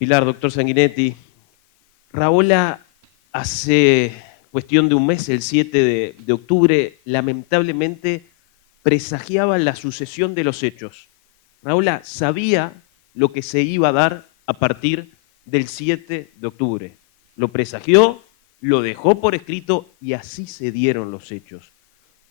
Pilar, doctor Sanguinetti. Raola hace cuestión de un mes, el 7 de octubre, lamentablemente presagiaba la sucesión de los hechos. Raola sabía lo que se iba a dar a partir del 7 de octubre. Lo presagió, lo dejó por escrito y así se dieron los hechos.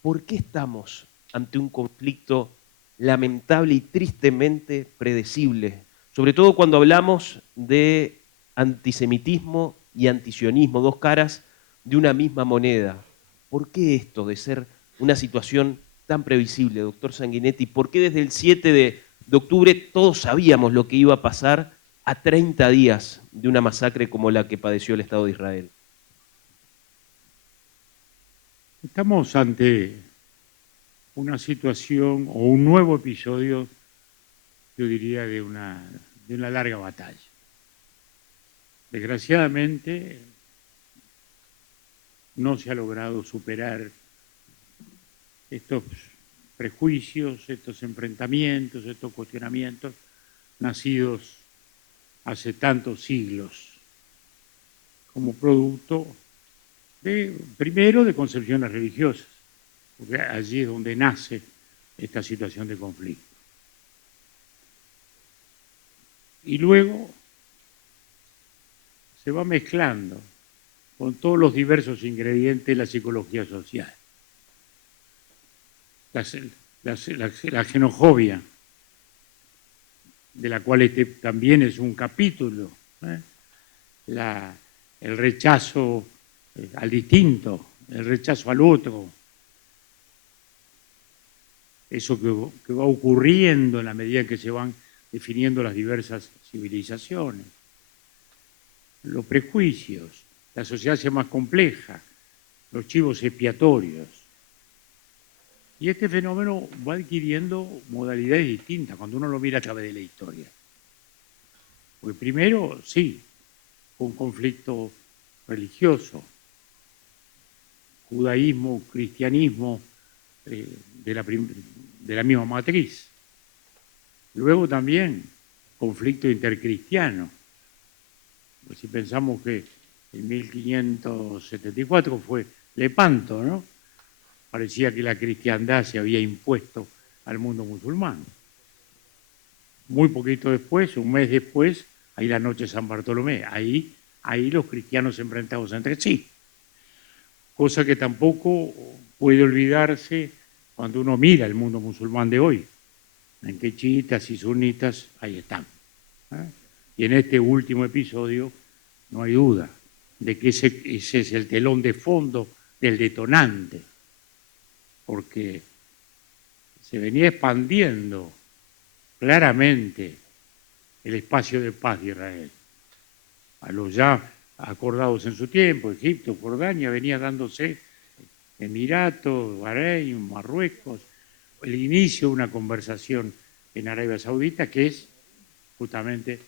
¿Por qué estamos ante un conflicto lamentable y tristemente predecible? Sobre todo cuando hablamos de antisemitismo y antisionismo, dos caras de una misma moneda. ¿Por qué esto de ser una situación tan previsible, doctor Sanguinetti? ¿Por qué desde el 7 de octubre todos sabíamos lo que iba a pasar a 30 días de una masacre como la que padeció el Estado de Israel? Estamos ante una situación o un nuevo episodio, yo diría, de una larga batalla. Desgraciadamente, no se ha logrado superar estos prejuicios, estos enfrentamientos, estos cuestionamientos nacidos hace tantos siglos como producto primero, de concepciones religiosas, porque allí es donde nace esta situación de conflicto. Y luego se va mezclando con todos los diversos ingredientes de la psicología social. La xenofobia, de la cual este también es un capítulo, ¿eh? El rechazo al distinto, el rechazo al otro, eso que va ocurriendo en la medida en que se van definiendo las diversas civilizaciones, los prejuicios, la sociedad se hace más compleja, los chivos expiatorios. Y este fenómeno va adquiriendo modalidades distintas cuando uno lo mira a través de la historia. Porque primero, sí, fue un conflicto religioso, judaísmo, cristianismo, de la misma matriz. Luego también conflicto intercristiano. Pues si pensamos que en 1574 fue Lepanto, ¿no? Parecía que la cristiandad se había impuesto al mundo musulmán. Muy poquito después, un mes después, hay la noche de San Bartolomé. Ahí los cristianos enfrentados entre sí. Cosa que tampoco puede olvidarse cuando uno mira el mundo musulmán de hoy, en que chiitas y sunitas ahí están. Y en este último episodio no hay duda de que ese es el telón de fondo del detonante, porque se venía expandiendo claramente el espacio de paz de Israel. A los ya acordados en su tiempo, Egipto, Jordania, venía dándose Emiratos, Bahrein, Marruecos, el inicio de una conversación en Arabia Saudita, que es justamente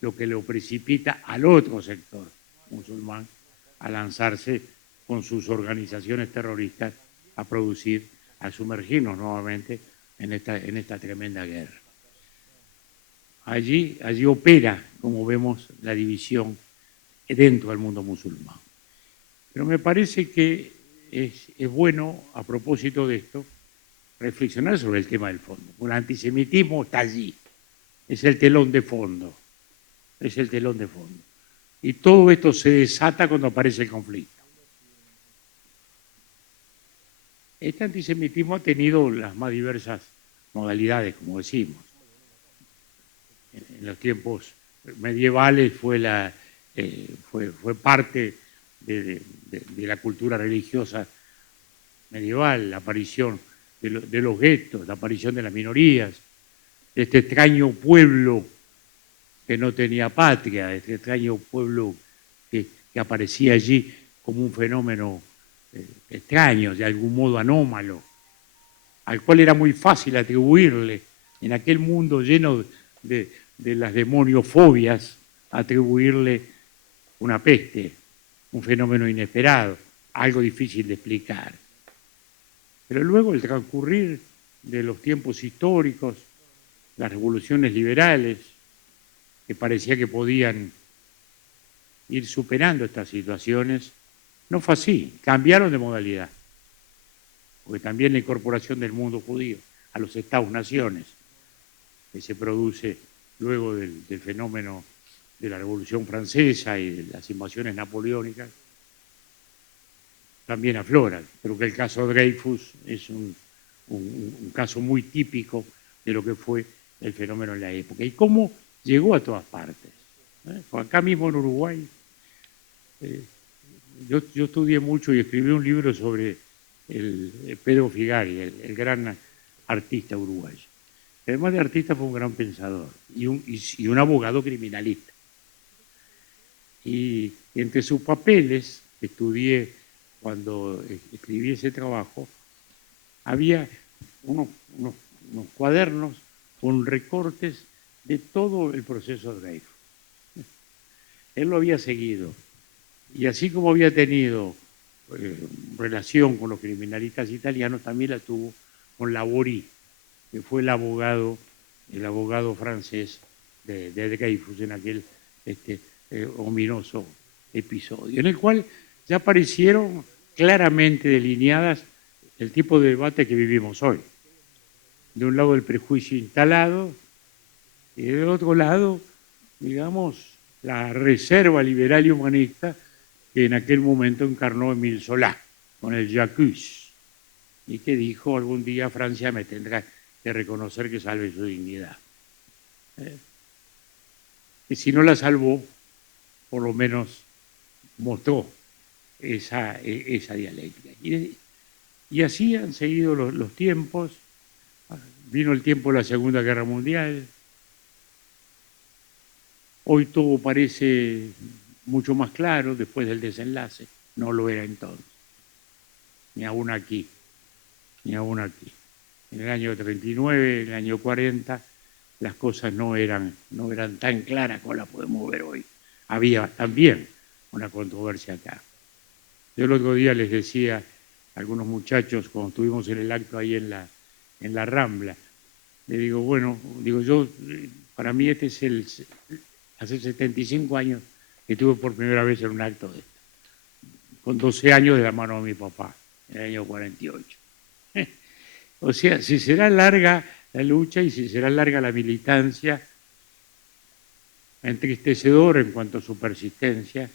lo que lo precipita al otro sector musulmán a lanzarse con sus organizaciones terroristas a sumergirnos nuevamente en esta tremenda guerra. Allí opera, como vemos, la división dentro del mundo musulmán. Pero me parece que es bueno, a propósito de esto, reflexionar sobre el tema del fondo. El antisemitismo está allí, es el telón de fondo, es el telón de fondo. Y todo esto se desata cuando aparece el conflicto. Este antisemitismo ha tenido las más diversas modalidades, como decimos. En los tiempos medievales fue parte de la cultura religiosa medieval, la aparición de los guetos, la aparición de las minorías, de este extraño pueblo que no tenía patria, este extraño pueblo que aparecía allí como un fenómeno extraño, de algún modo anómalo, al cual era muy fácil atribuirle, en aquel mundo lleno de las demoniofobias, atribuirle una peste, un fenómeno inesperado, algo difícil de explicar. Pero luego el transcurrir de los tiempos históricos, las revoluciones liberales, que parecía que podían ir superando estas situaciones. No fue así, cambiaron de modalidad, porque también la incorporación del mundo judío a los Estados-naciones, que se produce luego del fenómeno de la Revolución Francesa y de las invasiones napoleónicas, también aflora. Creo que el caso Dreyfus es un caso muy típico de lo que fue el fenómeno en la época. ¿Y cómo llegó a todas partes? Acá mismo en Uruguay, yo estudié mucho y escribí un libro sobre el Pedro Figari, el gran artista uruguayo. Además de artista fue un gran pensador y un abogado criminalista. Y entre sus papeles que estudié cuando escribí ese trabajo, había unos cuadernos con recortes de todo el proceso de Dreyfus. Él lo había seguido. Y así como había tenido relación con los criminalistas italianos, también la tuvo con Laborie, que fue el abogado francés de Dreyfus en aquel ominoso episodio, en el cual ya aparecieron claramente delineadas el tipo de debate que vivimos hoy. De un lado el prejuicio instalado y del otro lado, digamos, la reserva liberal y humanista que en aquel momento encarnó Émile Zola con el J'accuse y que dijo: algún día Francia me tendrá que reconocer que salve su dignidad. Y si no la salvó, por lo menos mostró esa dialéctica. Y así han seguido los tiempos. Vino el tiempo de la Segunda Guerra Mundial. Hoy todo parece mucho más claro después del desenlace. No lo era entonces. Ni aún aquí. Ni aún aquí. En el año 39, en el año 40, las cosas no eran tan claras como las podemos ver hoy. Había también una controversia acá. Yo el otro día les decía a algunos muchachos, cuando estuvimos en el acto ahí en la Rambla, le digo, bueno, para mí hace 75 años que estuve por primera vez en un acto de esto, con 12 años de la mano de mi papá, en el año 48. O sea, si será larga la lucha y si será larga la militancia, entristecedor en cuanto a su persistencia,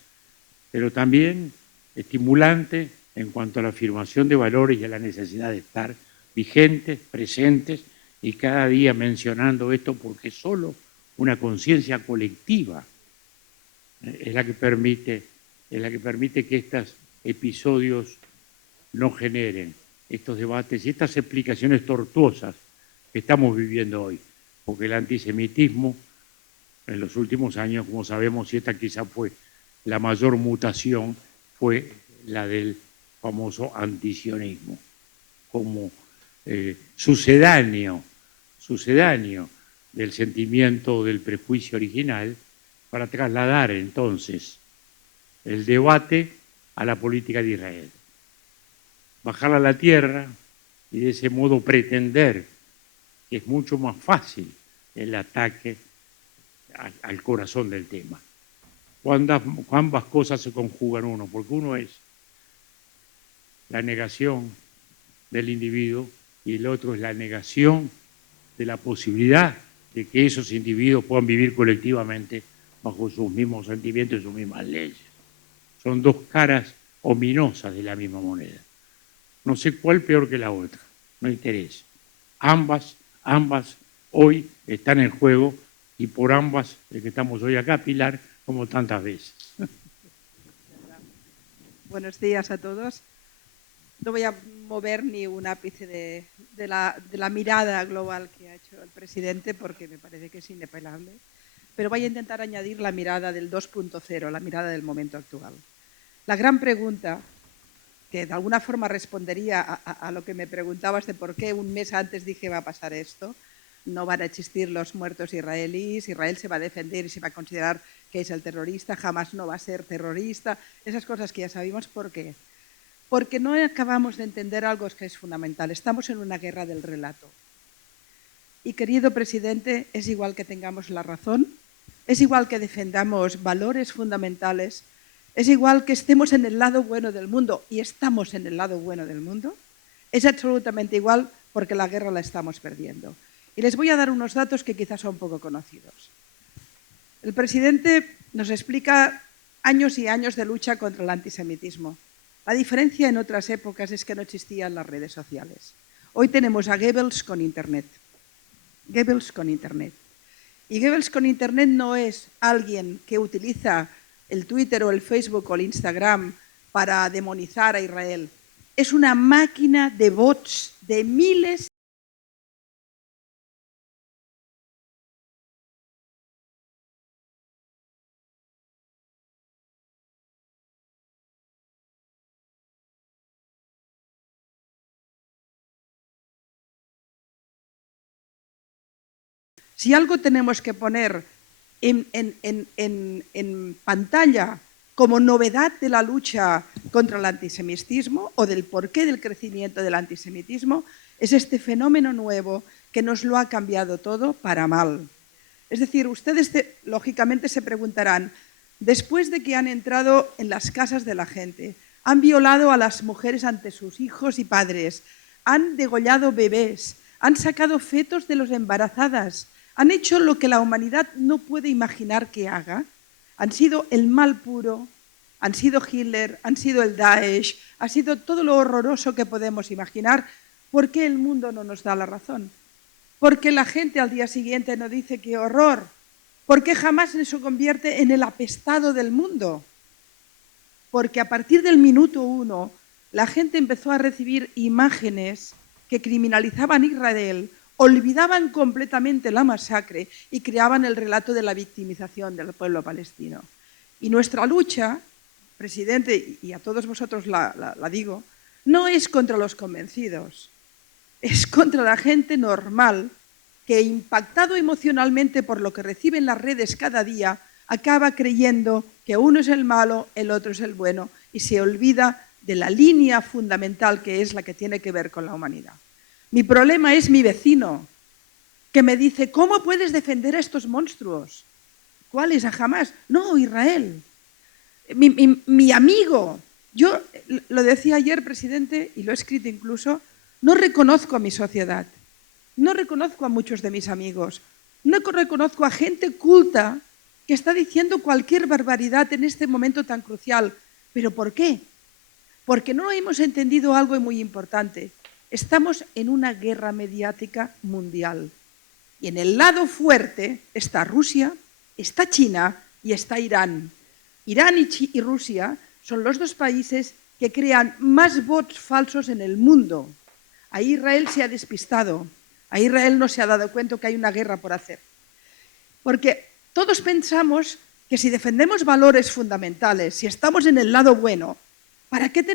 pero también estimulante en cuanto a la afirmación de valores y a la necesidad de estar vigentes, presentes y cada día mencionando esto, porque solo una conciencia colectiva es la que permite que estos episodios no generen estos debates y estas explicaciones tortuosas que estamos viviendo hoy, porque el antisemitismo en los últimos años, como sabemos, y esta quizá fue la mayor mutación, fue la del famoso antisionismo, como sucedáneo del sentimiento del prejuicio original, para trasladar entonces el debate a la política de Israel. Bajarla a la tierra y de ese modo pretender que es mucho más fácil el ataque al corazón del tema. Cuando ambas cosas se conjugan uno, porque uno es la negación del individuo y el otro es la negación de la posibilidad de que esos individuos puedan vivir colectivamente bajo sus mismos sentimientos y sus mismas leyes. Son dos caras ominosas de la misma moneda. No sé cuál peor que la otra, no interesa. Ambas hoy están en juego y por ambas es que estamos hoy acá, Pilar, como tantas veces. Buenos días a todos. No voy a mover ni un ápice de la mirada global que ha hecho el presidente porque me parece que es inapelable, pero voy a intentar añadir la mirada del 2.0, la mirada del momento actual. La gran pregunta, que de alguna forma respondería a lo que me preguntabas de por qué un mes antes dije va a pasar esto, no van a existir los muertos israelíes, Israel se va a defender y se va a considerar que es el terrorista, jamás no va a ser terrorista, esas cosas que ya sabemos. ¿Por qué? Porque no acabamos de entender algo que es fundamental. Estamos en una guerra del relato. Y, querido presidente, es igual que tengamos la razón es igual que defendamos valores fundamentales, es igual que estemos en el lado bueno del mundo, y estamos en el lado bueno del mundo, es absolutamente igual porque la guerra la estamos perdiendo. Y les voy a dar unos datos que quizás son poco conocidos. El presidente nos explica años y años de lucha contra el antisemitismo. La diferencia en otras épocas es que no existían las redes sociales. Hoy tenemos a Goebbels con Internet. Goebbels con Internet. Y Goebbels con Internet no es alguien que utiliza el Twitter o el Facebook o el Instagram para demonizar a Israel. Es una máquina de bots de miles. Si algo tenemos que poner en pantalla como novedad de la lucha contra el antisemitismo o del porqué del crecimiento del antisemitismo, es este fenómeno nuevo que nos lo ha cambiado todo para mal. Es decir, ustedes lógicamente se preguntarán, después de que han entrado en las casas de la gente, han violado a las mujeres ante sus hijos y padres, han degollado bebés, han sacado fetos de las embarazadas, han hecho lo que la humanidad no puede imaginar que haga, han sido el mal puro, han sido Hitler, han sido el Daesh, ha sido todo lo horroroso que podemos imaginar. ¿Por qué el mundo no nos da la razón? ¿Por qué la gente al día siguiente no dice qué horror? ¿Por qué jamás se convierte en el apestado del mundo? Porque a partir del minuto 1 la gente empezó a recibir imágenes que criminalizaban a Israel, olvidaban completamente la masacre y creaban el relato de la victimización del pueblo palestino. Y nuestra lucha, presidente, y a todos vosotros la digo, no es contra los convencidos, es contra la gente normal que, impactado emocionalmente por lo que recibe en las redes cada día, acaba creyendo que uno es el malo, el otro es el bueno, y se olvida de la línea fundamental que es la que tiene que ver con la humanidad. Mi problema es mi vecino, que me dice, ¿cómo puedes defender a estos monstruos? ¿Cuáles? A jamás. No, Israel. Mi amigo. Yo lo decía ayer, presidente, y lo he escrito incluso, no reconozco a mi sociedad, no reconozco a muchos de mis amigos, no reconozco a gente culta que está diciendo cualquier barbaridad en este momento tan crucial. ¿Pero por qué? Porque no hemos entendido algo muy importante. Estamos en una guerra mediática mundial. Y en el lado fuerte está Rusia, está China y está Irán. Irán y Rusia son los dos países que crean más bots falsos en el mundo. Ahí Israel se ha despistado. Ahí Israel no se ha dado cuenta que hay una guerra por hacer. Porque todos pensamos que si defendemos valores fundamentales, si estamos en el lado bueno, ¿para qué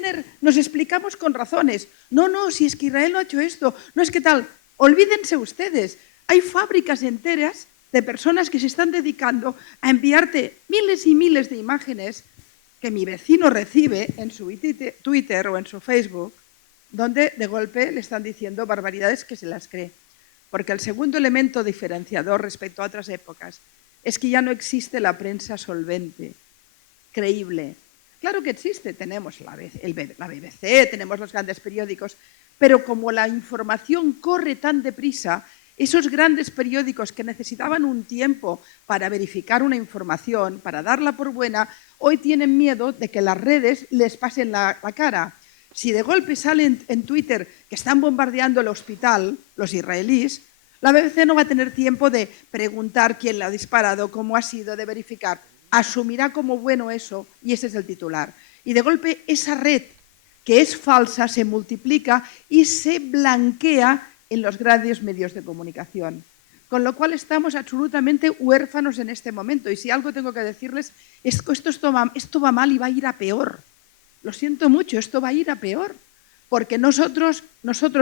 nos explicamos con razones? No, si es que Israel no ha hecho esto, no es que tal. Olvídense ustedes, hay fábricas enteras de personas que se están dedicando a enviarte miles y miles de imágenes que mi vecino recibe en su Twitter o en su Facebook, donde de golpe le están diciendo barbaridades que se las cree. Porque el segundo elemento diferenciador respecto a otras épocas es que ya no existe la prensa solvente, creíble. Claro que existe, tenemos la BBC, tenemos los grandes periódicos, pero como la información corre tan deprisa, esos grandes periódicos que necesitaban un tiempo para verificar una información, para darla por buena, hoy tienen miedo de que las redes les pasen la cara. Si de golpe salen en Twitter que están bombardeando el hospital, los israelíes, la BBC no va a tener tiempo de preguntar quién la ha disparado, cómo ha sido, de verificar. Asumirá como bueno eso y ese es el titular. Y de golpe esa red que es falsa se multiplica y se blanquea en los grandes medios de comunicación. Con lo cual estamos absolutamente huérfanos en este momento. Y si algo tengo que decirles es que esto va mal y va a ir a peor. Lo siento mucho, esto va a ir a peor. Porque nosotros,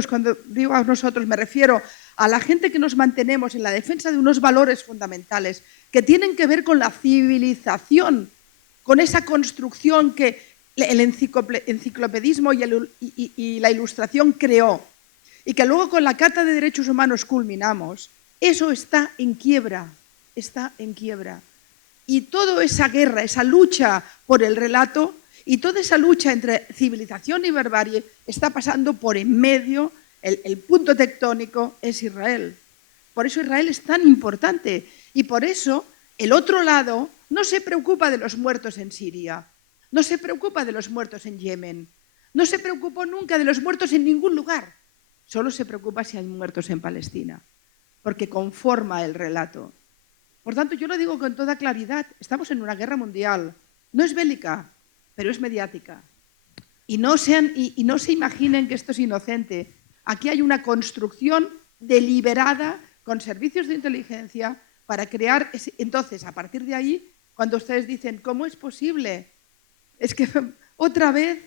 cuando digo a nosotros, me refiero a la gente que nos mantenemos en la defensa de unos valores fundamentales que tienen que ver con la civilización, con esa construcción que el enciclopedismo y la ilustración creó, y que luego con la Carta de Derechos Humanos culminamos, eso está en quiebra, está en quiebra. Y toda esa guerra, esa lucha por el relato y toda esa lucha entre civilización y barbarie está pasando por en medio, el punto tectónico es Israel. Por eso Israel es tan importante y por eso el otro lado no se preocupa de los muertos en Siria, no se preocupa de los muertos en Yemen, no se preocupó nunca de los muertos en ningún lugar, solo se preocupa si hay muertos en Palestina, porque conforma el relato. Por tanto, yo lo digo con toda claridad, estamos en una guerra mundial, no es bélica, pero es mediática. Y no se imaginen que esto es inocente. Aquí hay una construcción deliberada con servicios de inteligencia para crear... Entonces, a partir de ahí, cuando ustedes dicen, ¿cómo es posible? Es que otra vez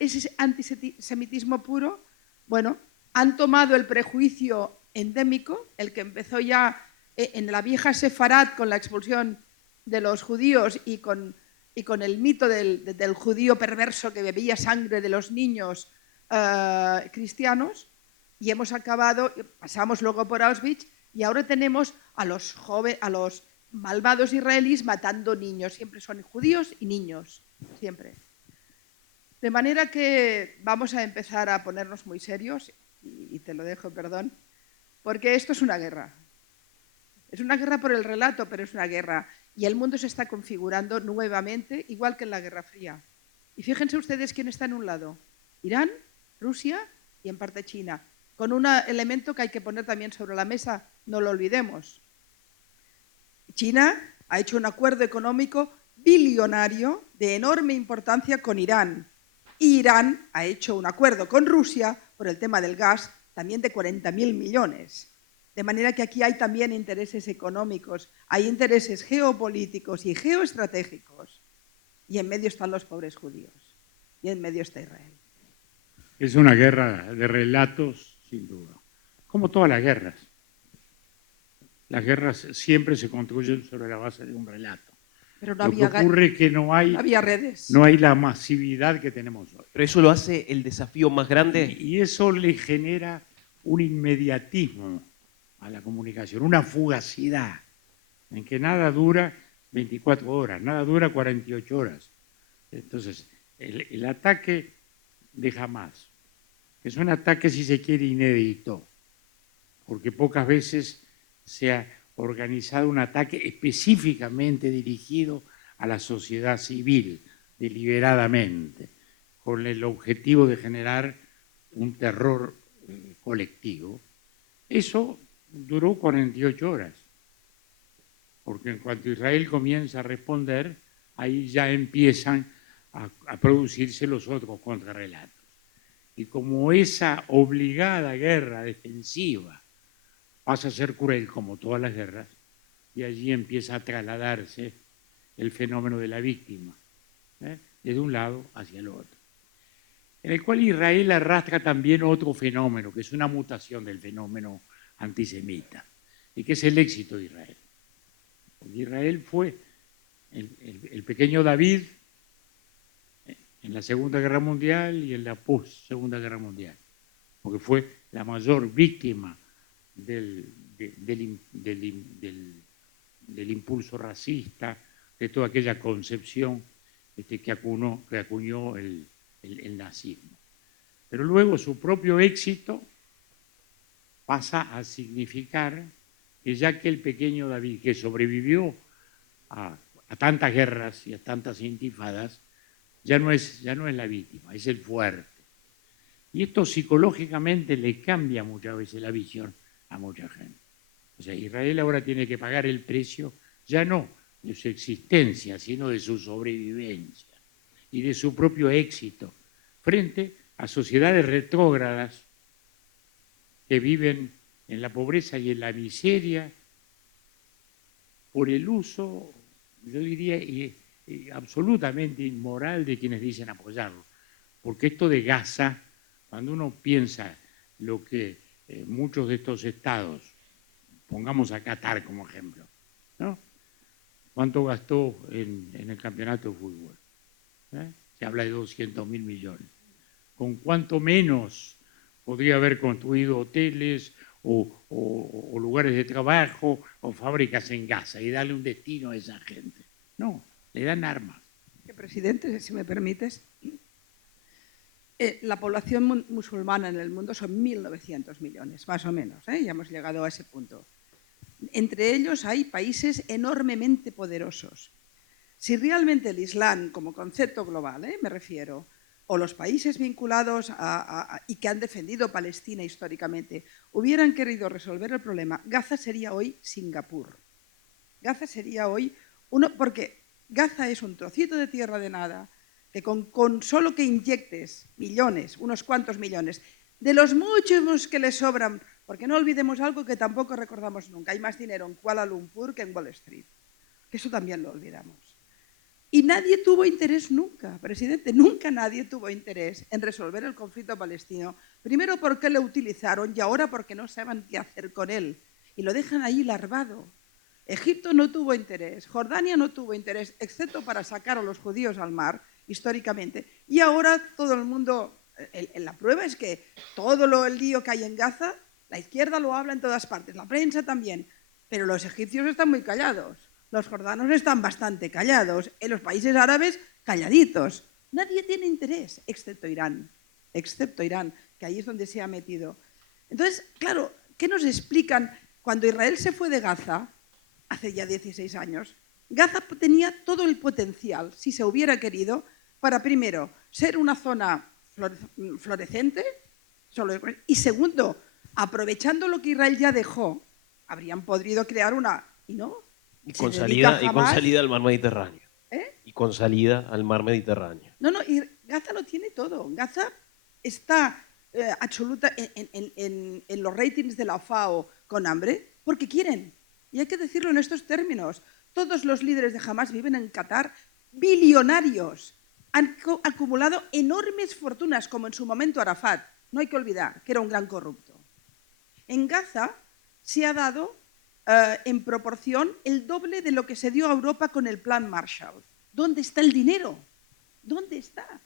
ese antisemitismo puro, bueno, han tomado el prejuicio endémico, el que empezó ya en la vieja Sefarad con la expulsión de los judíos y con el mito del judío perverso que bebía sangre de los niños cristianos, y hemos acabado, pasamos luego por Auschwitz, y ahora tenemos a los malvados israelíes matando niños, siempre son judíos y niños, siempre. De manera que vamos a empezar a ponernos muy serios, y te lo dejo, perdón, porque esto es una guerra. Es una guerra por el relato, pero es una guerra. Y el mundo se está configurando nuevamente, igual que en la Guerra Fría. Y fíjense ustedes quién está en un lado. Irán, Rusia y en parte China. Con un elemento que hay que poner también sobre la mesa, no lo olvidemos. China ha hecho un acuerdo económico billonario de enorme importancia con Irán. Y Irán ha hecho un acuerdo con Rusia por el tema del gas, también de 40.000 millones. De manera que aquí hay también intereses económicos, hay intereses geopolíticos y geoestratégicos. Y en medio están los pobres judíos. Y en medio está Israel. Es una guerra de relatos, sin duda. Como todas las guerras. Las guerras siempre se construyen sobre la base de un relato. Pero no Lo que ocurre es que no había redes. No hay la masividad que tenemos hoy. Pero eso lo hace el desafío más grande. Y eso le genera un inmediatismo a la comunicación, una fugacidad, en que nada dura 24 horas, nada dura 48 horas. Entonces, el ataque de Hamás es un ataque, si se quiere, inédito, porque pocas veces se ha organizado un ataque específicamente dirigido a la sociedad civil, deliberadamente, con el objetivo de generar un terror colectivo. Eso duró 48 horas, porque en cuanto Israel comienza a responder, ahí ya empiezan a producirse los otros contrarrelatos. Y como esa obligada guerra defensiva pasa a ser cruel como todas las guerras, y allí empieza a trasladarse el fenómeno de la víctima, de un lado hacia el otro. En el cual Israel arrastra también otro fenómeno, que es una mutación del fenómeno antisemita, y que es el éxito de Israel. Porque Israel fue el pequeño David en la Segunda Guerra Mundial y en la post-Segunda Guerra Mundial, porque fue la mayor víctima del impulso racista, de toda aquella concepción que acuñó el nazismo. Pero luego su propio éxito pasa a significar que ya que el pequeño David, que sobrevivió a tantas guerras y a tantas intifadas, ya no es la víctima, es el fuerte. Y esto psicológicamente le cambia muchas veces la visión a mucha gente. O sea, Israel ahora tiene que pagar el precio, ya no de su existencia, sino de su sobrevivencia y de su propio éxito, frente a sociedades retrógradas que viven en la pobreza y en la miseria por el uso, yo diría, absolutamente inmoral de quienes dicen apoyarlo. Porque esto de Gaza, cuando uno piensa lo que muchos de estos estados, pongamos a Qatar como ejemplo, ¿no? ¿Cuánto gastó en el campeonato de fútbol? Se habla de 200.000 millones. ¿Con cuánto menos podría haber construido hoteles o lugares de trabajo o fábricas en Gaza y darle un destino a esa gente. No, le dan armas. Presidente, si me permites, la población musulmana en el mundo son 1.900 millones, más o menos, ¿eh? Ya hemos llegado a ese punto. Entre ellos hay países enormemente poderosos. Si realmente el Islam, como concepto global, me refiero, o los países vinculados y que han defendido Palestina históricamente, hubieran querido resolver el problema, Gaza sería hoy Singapur. Gaza sería hoy porque Gaza es un trocito de tierra de nada, que con solo que inyectes millones, unos cuantos millones, de los muchos que le sobran, porque no olvidemos algo que tampoco recordamos nunca, hay más dinero en Kuala Lumpur que en Wall Street, que eso también lo olvidamos. Y nadie tuvo interés nunca, presidente, nunca nadie tuvo interés en resolver el conflicto palestino, primero porque lo utilizaron y ahora porque no saben qué hacer con él, y lo dejan ahí larvado. Egipto no tuvo interés, Jordania no tuvo interés, excepto para sacar a los judíos al mar, históricamente. Y ahora todo el mundo, la prueba es que todo el lío que hay en Gaza, la izquierda lo habla en todas partes, la prensa también, pero los egipcios están muy callados, los jordanos están bastante callados, en los países árabes calladitos. Nadie tiene interés, excepto Irán, que ahí es donde se ha metido. Entonces, claro, ¿qué nos explican? Cuando Israel se fue de Gaza, hace ya 16 años, Gaza tenía todo el potencial, si se hubiera querido, para primero, ser una zona florecente, y segundo, aprovechando lo que Israel ya dejó, habrían podido crear una... ¿Y no? Y con salida al mar Mediterráneo. Y con salida al mar Mediterráneo. No, y Gaza lo tiene todo. Gaza está absoluta en los ratings de la FAO con hambre porque quieren. Y hay que decirlo en estos términos. Todos los líderes de Hamas viven en Qatar, billonarios. Han acumulado enormes fortunas, como en su momento Arafat. No hay que olvidar que era un gran corrupto. En Gaza se ha dado en proporción el doble de lo que se dio a Europa con el Plan Marshall. ¿Dónde está el dinero? ¿Dónde está?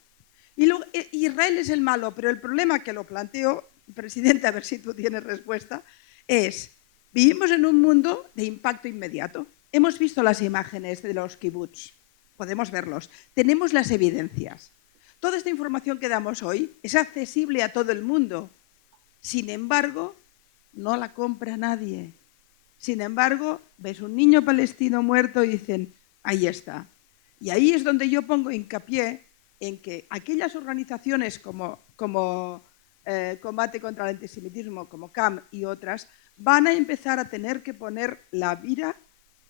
Y luego, Israel es el malo, pero el problema que lo planteo, presidente, a ver si tú tienes respuesta, es... Vivimos en un mundo de impacto inmediato. Hemos visto las imágenes de los kibbutz, podemos verlos. Tenemos las evidencias. Toda esta información que damos hoy es accesible a todo el mundo. Sin embargo, no la compra nadie. Sin embargo, ves un niño palestino muerto y dicen, ahí está. Y ahí es donde yo pongo hincapié en que aquellas organizaciones como Combate contra el Antisemitismo, como CAM y otras, van a empezar a tener que poner la mira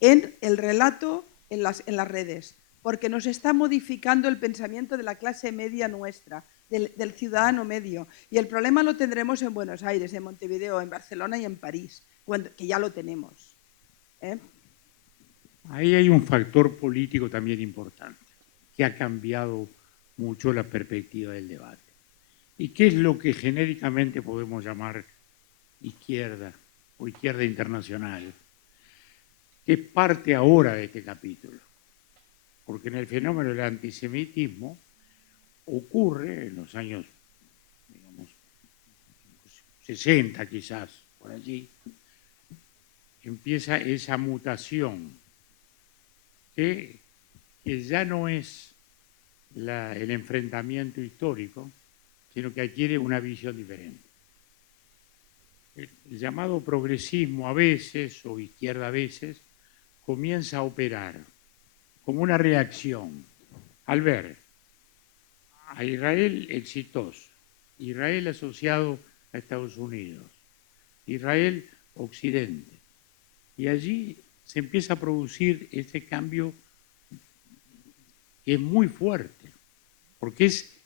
en el relato en las redes, porque nos está modificando el pensamiento de la clase media nuestra, del ciudadano medio. Y el problema lo tendremos en Buenos Aires, en Montevideo, en Barcelona y en París, que ya lo tenemos. Ahí hay un factor político también importante, que ha cambiado mucho la perspectiva del debate. ¿Y qué es lo que genéricamente podemos llamar izquierda o izquierda internacional? Que es parte ahora de este capítulo. Porque en el fenómeno del antisemitismo ocurre en los años, digamos, 60 quizás, por allí, empieza esa mutación que ya no es el enfrentamiento histórico, sino que adquiere una visión diferente. El llamado progresismo a veces, o izquierda a veces, comienza a operar como una reacción al ver a Israel exitoso, Israel asociado a Estados Unidos, Israel occidente. Y allí se empieza a producir este cambio que es muy fuerte, porque es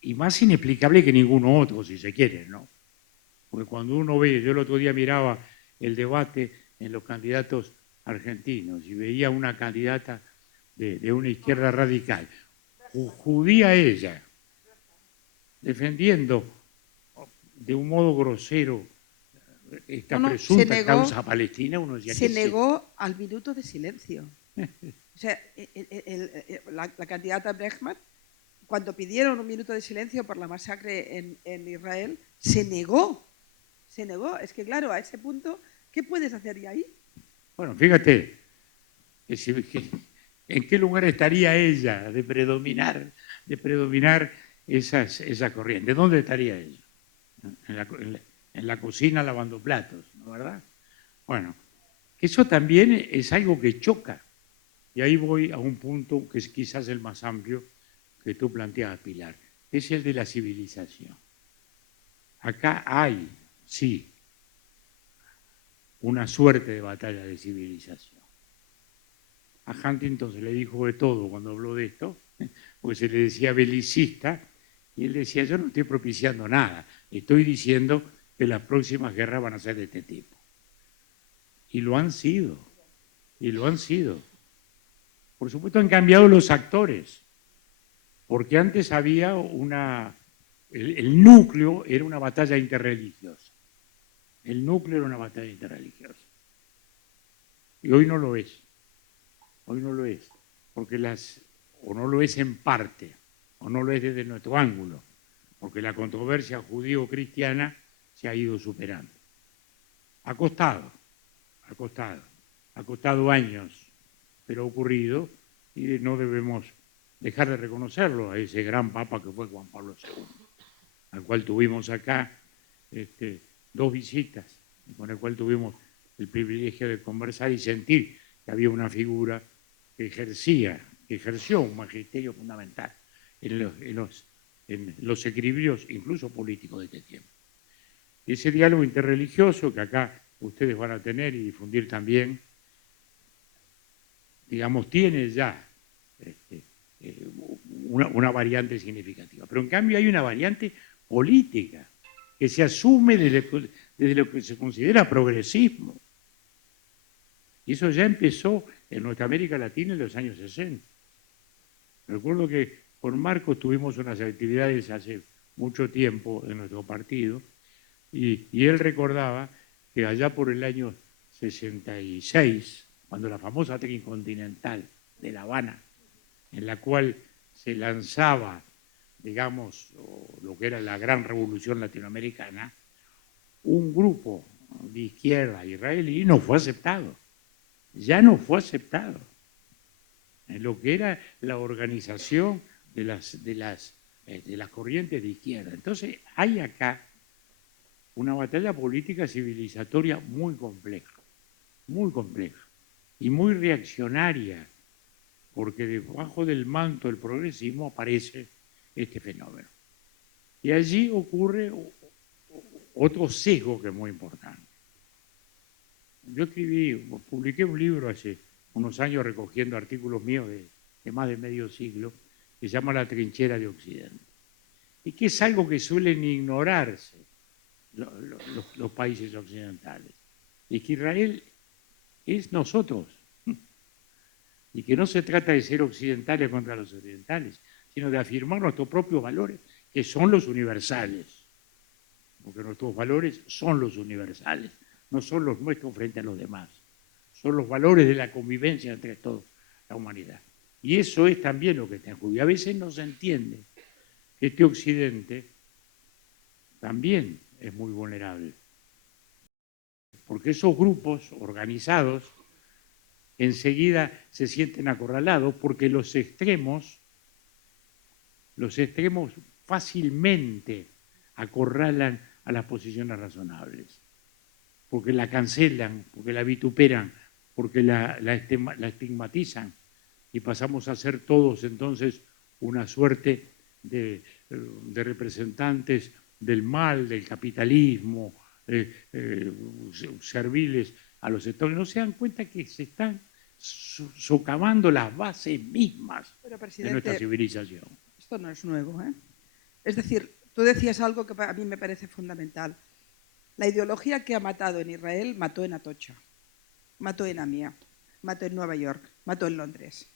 y más inexplicable que ninguno otro, si se quiere, ¿no? Porque cuando uno ve, yo el otro día miraba el debate en los candidatos argentinos y veía una candidata de una izquierda radical, judía ella, defendiendo de un modo grosero esta presunta causa palestina, uno decía, se negó al minuto de silencio. O sea, la candidata Brechman, cuando pidieron un minuto de silencio por la masacre en Israel, se negó se negó. Es que, claro, a ese punto, ¿qué puedes hacer ya ahí? Bueno, fíjate, ¿en qué lugar estaría ella de predominar esa corriente? ¿Dónde estaría ella? En la cocina lavando platos, ¿no, verdad? Bueno, eso también es algo que choca. Y ahí voy a un punto que es quizás el más amplio que tú planteas, Pilar, es el de la civilización. Acá hay, sí, una suerte de batalla de civilización. A Huntington se le dijo de todo cuando habló de esto, porque se le decía belicista, y él decía, yo no estoy propiciando nada, estoy diciendo que las próximas guerras van a ser de este tipo. Y lo han sido, y lo han sido. Por supuesto han cambiado los actores, porque antes había el núcleo era una batalla interreligiosa. El núcleo era una batalla interreligiosa. Y hoy no lo es. Hoy no lo es. Porque o no lo es en parte, o no lo es desde nuestro ángulo, porque la controversia judío-cristiana se ha ido superando. Ha costado años, pero ha ocurrido y no debemos dejar de reconocerlo a ese gran papa que fue Juan Pablo II, al cual tuvimos acá 2 visitas, con el cual tuvimos el privilegio de conversar y sentir que había una figura que ejerció un magisterio fundamental en los equilibrios incluso políticos de este tiempo. Y ese diálogo interreligioso que acá ustedes van a tener y difundir también, digamos, tiene ya una variante significativa. Pero en cambio hay una variante política que se asume desde lo que se considera progresismo. Y eso ya empezó en nuestra América Latina en los años 60. Recuerdo que con Marcos tuvimos unas actividades hace mucho tiempo en nuestro partido y él recordaba que allá por el año 66, cuando la famosa Tricontinental de La Habana, en la cual se lanzaba, digamos, lo que era la gran revolución latinoamericana, un grupo de izquierda israelí no fue aceptado. Ya no fue aceptado en lo que era la organización de las corrientes de izquierda. Entonces hay acá una batalla política civilizatoria muy compleja y muy reaccionaria, porque debajo del manto del progresismo aparece este fenómeno. Y allí ocurre otro sesgo que es muy importante. Yo publiqué un libro hace unos años recogiendo artículos míos de más de medio siglo, que se llama La trinchera de Occidente, y que es algo que suelen ignorarse los países occidentales, y que Israel es nosotros, y que no se trata de ser occidentales contra los orientales, sino de afirmar nuestros propios valores, que son los universales, porque nuestros valores son los universales, no son los nuestros frente a los demás, son los valores de la convivencia entre toda la humanidad. Y eso es también lo que está en juego. Y a veces no se entiende que este Occidente también es muy vulnerable, porque esos grupos organizados enseguida se sienten acorralados porque los extremos fácilmente acorralan a las posiciones razonables, porque la cancelan, porque la vituperan, porque la estigmatizan, y pasamos a ser todos entonces una suerte de representantes del mal, del capitalismo, serviles a los sectores. No se dan cuenta que se están socavando las bases mismas de nuestra civilización. Esto no es nuevo, ¿eh? Es decir, tú decías algo que a mí me parece fundamental. La ideología que ha matado en Israel mató en Atocha, mató en Amia, mató en Nueva York, mató en Londres.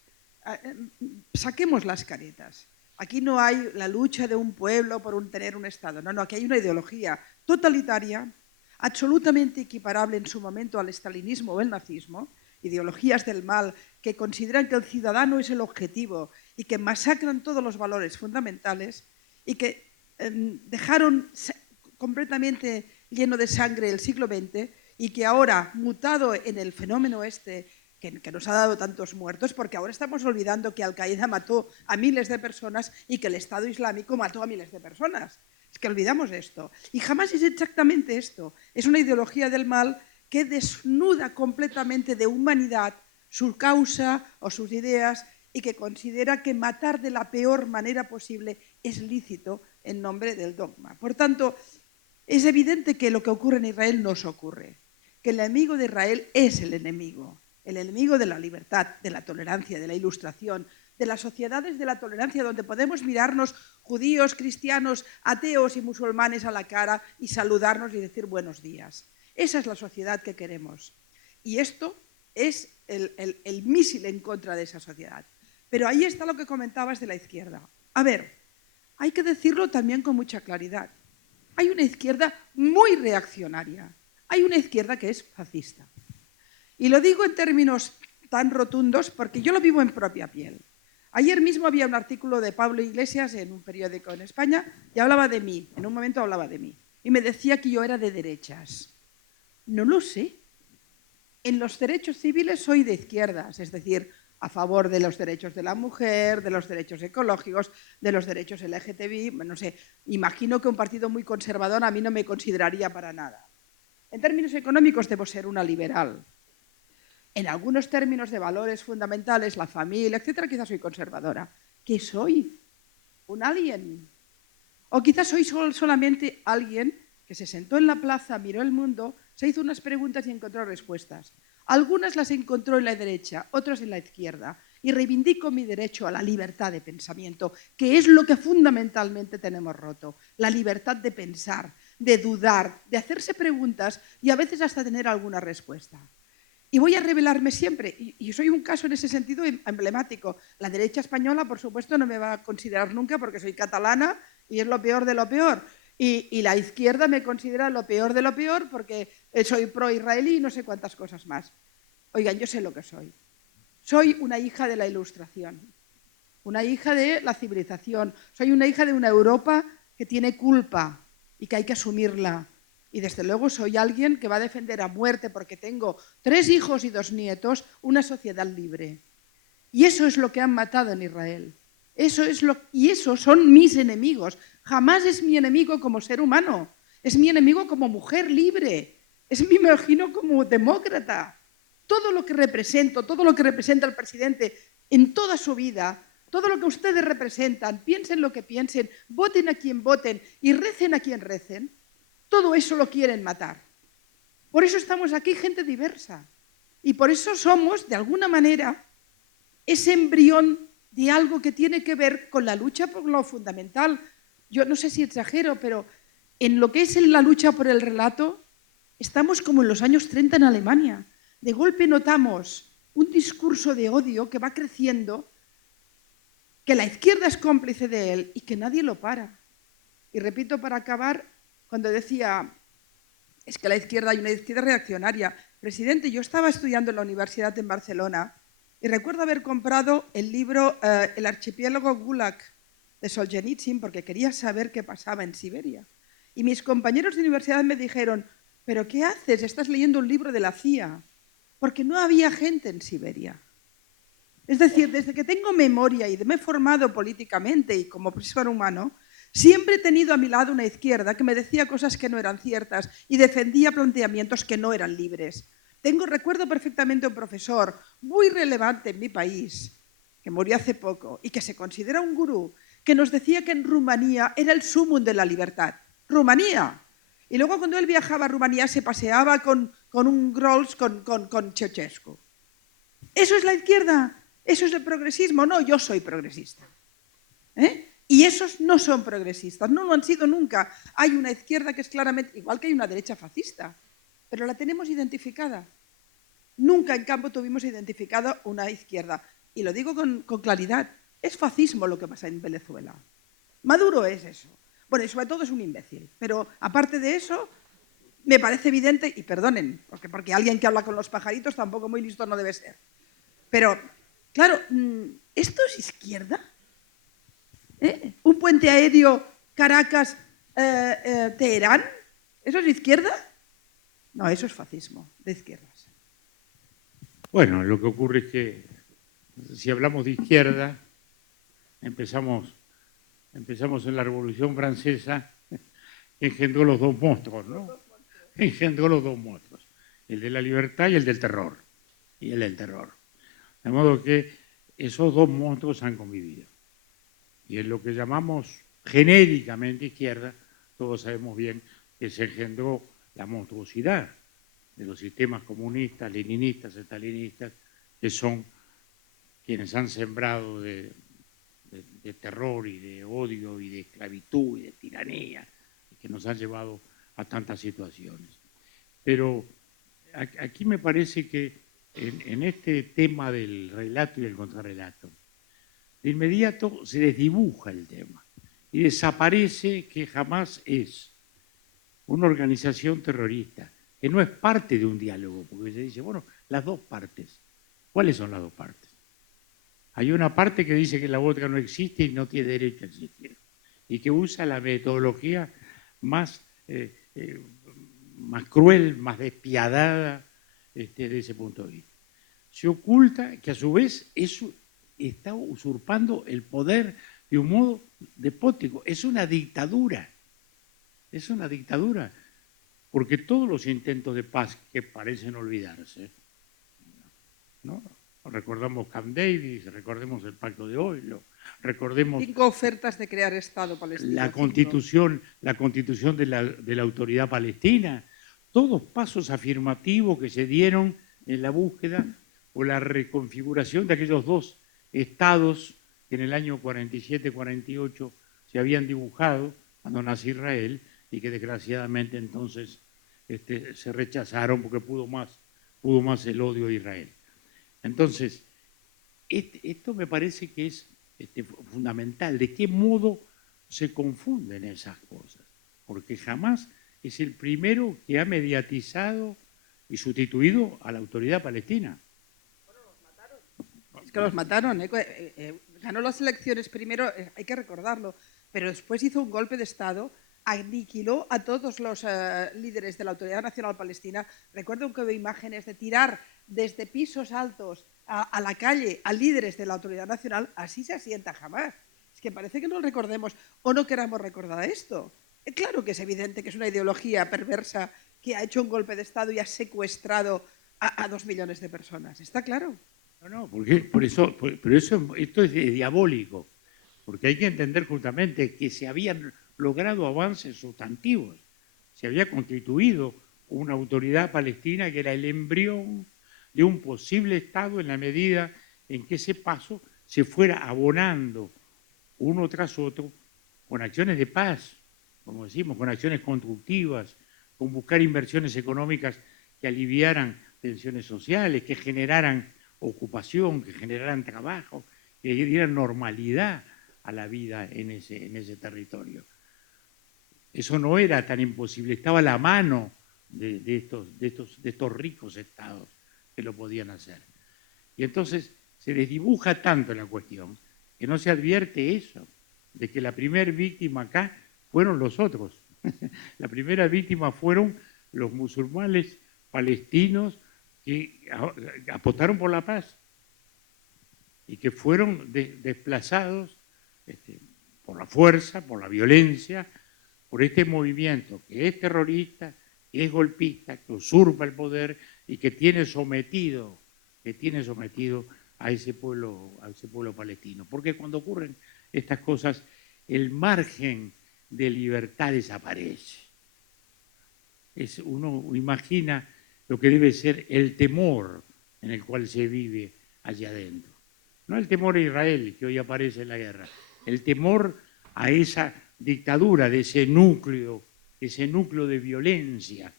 Saquemos las caretas. Aquí no hay la lucha de un pueblo por tener un Estado. No, aquí hay una ideología totalitaria, absolutamente equiparable en su momento al estalinismo o el nazismo, ideologías del mal que consideran que el ciudadano es el objetivo y que masacran todos los valores fundamentales y que dejaron completamente lleno de sangre el siglo XX y que ahora, mutado en el fenómeno este, que nos ha dado tantos muertos, porque ahora estamos olvidando que Al-Qaeda mató a miles de personas y que el Estado Islámico mató a miles de personas. Es que olvidamos esto. Y jamás es exactamente esto. Es una ideología del mal que desnuda completamente de humanidad su causa o sus ideas y que considera que matar de la peor manera posible es lícito en nombre del dogma. Por tanto, es evidente que lo que ocurre en Israel nos ocurre, que el enemigo de Israel es el enemigo de la libertad, de la tolerancia, de la ilustración, de las sociedades de la tolerancia donde podemos mirarnos judíos, cristianos, ateos y musulmanes a la cara y saludarnos y decir buenos días. Esa es la sociedad que queremos. Y esto es el mísil en contra de esa sociedad. Pero ahí está lo que comentabas de la izquierda. A ver, hay que decirlo también con mucha claridad. Hay una izquierda muy reaccionaria. Hay una izquierda que es fascista. Y lo digo en términos tan rotundos porque yo lo vivo en propia piel. Ayer mismo había un artículo de Pablo Iglesias en un periódico en España y hablaba de mí, en un momento hablaba de mí, y me decía que yo era de derechas. No lo sé. En los derechos civiles soy de izquierdas, es decir, a favor de los derechos de la mujer, de los derechos ecológicos, de los derechos LGTBI, no sé, imagino que un partido muy conservador a mí no me consideraría para nada. En términos económicos debo ser una liberal. En algunos términos de valores fundamentales, la familia, etcétera, quizás soy conservadora. ¿Qué soy? ¿Un alien? O quizás soy solamente alguien que se sentó en la plaza, miró el mundo, se hizo unas preguntas y encontró respuestas. Algunas las encontró en la derecha, otras en la izquierda. Y reivindico mi derecho a la libertad de pensamiento, que es lo que fundamentalmente tenemos roto. La libertad de pensar, de dudar, de hacerse preguntas y a veces hasta tener alguna respuesta. Y voy a revelarme siempre, y soy un caso en ese sentido emblemático. La derecha española, por supuesto, no me va a considerar nunca porque soy catalana y es lo peor de lo peor. Y la izquierda me considera lo peor de lo peor porque soy pro-israelí y no sé cuántas cosas más. Oigan, yo sé lo que soy. Soy una hija de la Ilustración, una hija de la civilización. Soy una hija de una Europa que tiene culpa y que hay que asumirla. Y desde luego soy alguien que va a defender a muerte, porque tengo 3 hijos y 2 nietos, una sociedad libre. Y eso es lo que han matado en Israel. Y esos son mis enemigos. Jamás es mi enemigo como ser humano. Es mi enemigo como mujer libre. Es mi enemigo como demócrata. Todo lo que represento, todo lo que representa el presidente en toda su vida, todo lo que ustedes representan, piensen lo que piensen, voten a quien voten y recen a quien recen, todo eso lo quieren matar. Por eso estamos aquí, gente diversa. Y por eso somos, de alguna manera, ese embrión de algo que tiene que ver con la lucha por lo fundamental. Yo no sé si exagero, pero en lo que es la lucha por el relato, estamos como en los años 30 en Alemania. De golpe notamos un discurso de odio que va creciendo, que la izquierda es cómplice de él y que nadie lo para. Y repito, para acabar, cuando decía, es que la izquierda, hay una izquierda reaccionaria. Presidente, yo estaba estudiando en la universidad en Barcelona y recuerdo haber comprado el libro El archipiélago Gulag de Solzhenitsyn porque quería saber qué pasaba en Siberia. Y mis compañeros de universidad me dijeron, ¿pero qué haces? Estás leyendo un libro de la CIA. Porque no había gente en Siberia. Es decir, desde que tengo memoria y me he formado políticamente y como ser humano, siempre he tenido a mi lado una izquierda que me decía cosas que no eran ciertas y defendía planteamientos que no eran libres. Recuerdo perfectamente a un profesor muy relevante en mi país, que murió hace poco y que se considera un gurú, que nos decía que en Rumanía era el sumum de la libertad. ¡Rumanía! Y luego cuando él viajaba a Rumanía se paseaba con un Rolls con Ceausescu. ¿Eso es la izquierda? ¿Eso es el progresismo? No, yo soy progresista. Y esos no son progresistas, no lo han sido nunca. Hay una izquierda que es claramente, igual que hay una derecha fascista, pero la tenemos identificada. Nunca, en cambio, tuvimos identificada una izquierda. Y lo digo con claridad, es fascismo lo que pasa en Venezuela. Maduro es eso. Bueno, y sobre todo es un imbécil. Pero aparte de eso, me parece evidente, y perdonen, porque alguien que habla con los pajaritos tampoco muy listo no debe ser. Pero, claro, ¿esto es izquierda? Un puente aéreo Caracas-Teherán ¿Eso es izquierda? No, eso es fascismo, de izquierdas. Bueno, lo que ocurre es que si hablamos de izquierda, empezamos en la Revolución Francesa, engendró los dos monstruos, ¿no? Engendró los dos monstruos, el de la libertad y el del terror. Y el del terror. De modo que esos dos monstruos han convivido. Y en lo que llamamos genéricamente izquierda, todos sabemos bien que se engendró la monstruosidad de los sistemas comunistas, leninistas, estalinistas, que son quienes han sembrado de terror y de odio y de esclavitud y de tiranía, que nos han llevado a tantas situaciones. Pero aquí me parece que en este tema del relato y el contrarrelato, de inmediato se desdibuja el tema y desaparece que jamás es una organización terrorista, que no es parte de un diálogo, porque se dice, bueno, las dos partes. ¿Cuáles son las dos partes? Hay una parte que dice que la otra no existe y no tiene derecho a existir, y que usa la metodología más cruel, más despiadada de ese punto de vista. Se oculta que a su vez eso está usurpando el poder de un modo despótico. Es una dictadura. Es una dictadura. Porque todos los intentos de paz que parecen olvidarse, ¿no? Recordamos Camp David, recordemos el Pacto de Oslo, recordemos 5 ofertas de crear Estado palestino. la constitución de la autoridad palestina, todos pasos afirmativos que se dieron en la búsqueda o la reconfiguración de aquellos dos estados que en el año 47-48 se habían dibujado cuando nació Israel y que desgraciadamente entonces se rechazaron porque pudo más el odio a Israel. Entonces, esto me parece que es fundamental. ¿De qué modo se confunden esas cosas? Porque jamás es el primero que ha mediatizado y sustituido a la autoridad palestina. Bueno, los mataron. Es que los mataron. Ganó las elecciones primero, hay que recordarlo, pero después hizo un golpe de Estado, aniquiló a todos los líderes de la Autoridad Nacional Palestina. Recuerdo que veo imágenes de tirar desde pisos altos a la calle a líderes de la Autoridad Nacional. Así se asienta jamás. Es que parece que no recordemos o no queramos recordar esto. Claro que es evidente que es una ideología perversa que ha hecho un golpe de Estado y ha secuestrado a 2 millones de personas. ¿Está claro? No, pero esto es diabólico, porque hay que entender justamente que se habían logrado avances sustantivos, se había constituido una autoridad palestina que era el embrión de un posible Estado en la medida en que ese paso se fuera abonando uno tras otro con acciones de paz, como decimos, con acciones constructivas, con buscar inversiones económicas que aliviaran tensiones sociales, que generaran ocupación, que generaran trabajo, que dieran normalidad a la vida en ese territorio. Eso no era tan imposible, estaba a la mano de estos ricos estados que lo podían hacer. Y entonces se desdibuja tanto la cuestión que no se advierte eso, de que la primera víctima acá fueron los otros. La primera víctima fueron los musulmanes palestinos que apostaron por la paz y que fueron desplazados por la fuerza, por la violencia, por este movimiento que es terrorista, que es golpista, que usurpa el poder y que tiene sometido a ese pueblo palestino. Porque cuando ocurren estas cosas, el margen de libertad desaparece. Uno imagina lo que debe ser el temor en el cual se vive allá adentro. No el temor a Israel, que hoy aparece en la guerra, el temor a esa dictadura, de ese núcleo de violencia,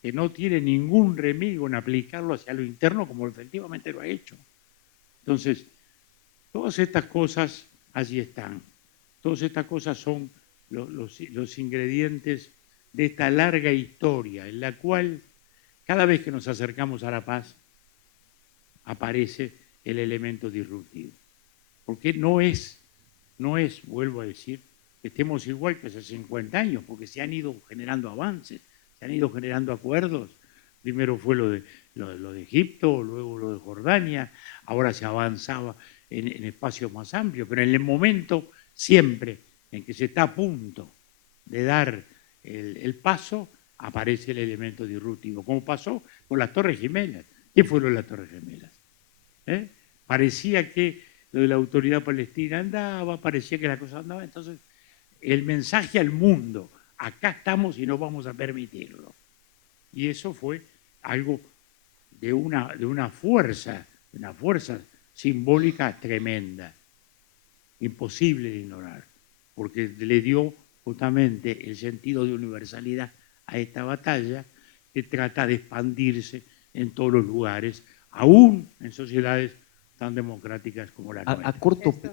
que no tiene ningún remedio en aplicarlo hacia lo interno como efectivamente lo ha hecho. Entonces, todas estas cosas allí están. Todas estas cosas son los ingredientes de esta larga historia en la cual cada vez que nos acercamos a la paz aparece el elemento disruptivo. Porque no es, vuelvo a decir, que estemos igual que hace 50 años, porque se han ido generando avances, se han ido generando acuerdos. Primero fue lo de Egipto, luego lo de Jordania, ahora se avanzaba en espacios más amplios, pero en el momento siempre en que se está a punto de dar el paso, aparece el elemento disruptivo, como pasó con las Torres Gemelas. ¿Qué fueron las Torres Gemelas? Parecía que lo de la autoridad palestina andaba, parecía que la cosa andaba, entonces el mensaje al mundo, acá estamos y no vamos a permitirlo. Y eso fue algo de una fuerza simbólica tremenda, imposible de ignorar, porque le dio justamente el sentido de universalidad a esta batalla que trata de expandirse en todos los lugares, aún en sociedades tan democráticas como la nuestra.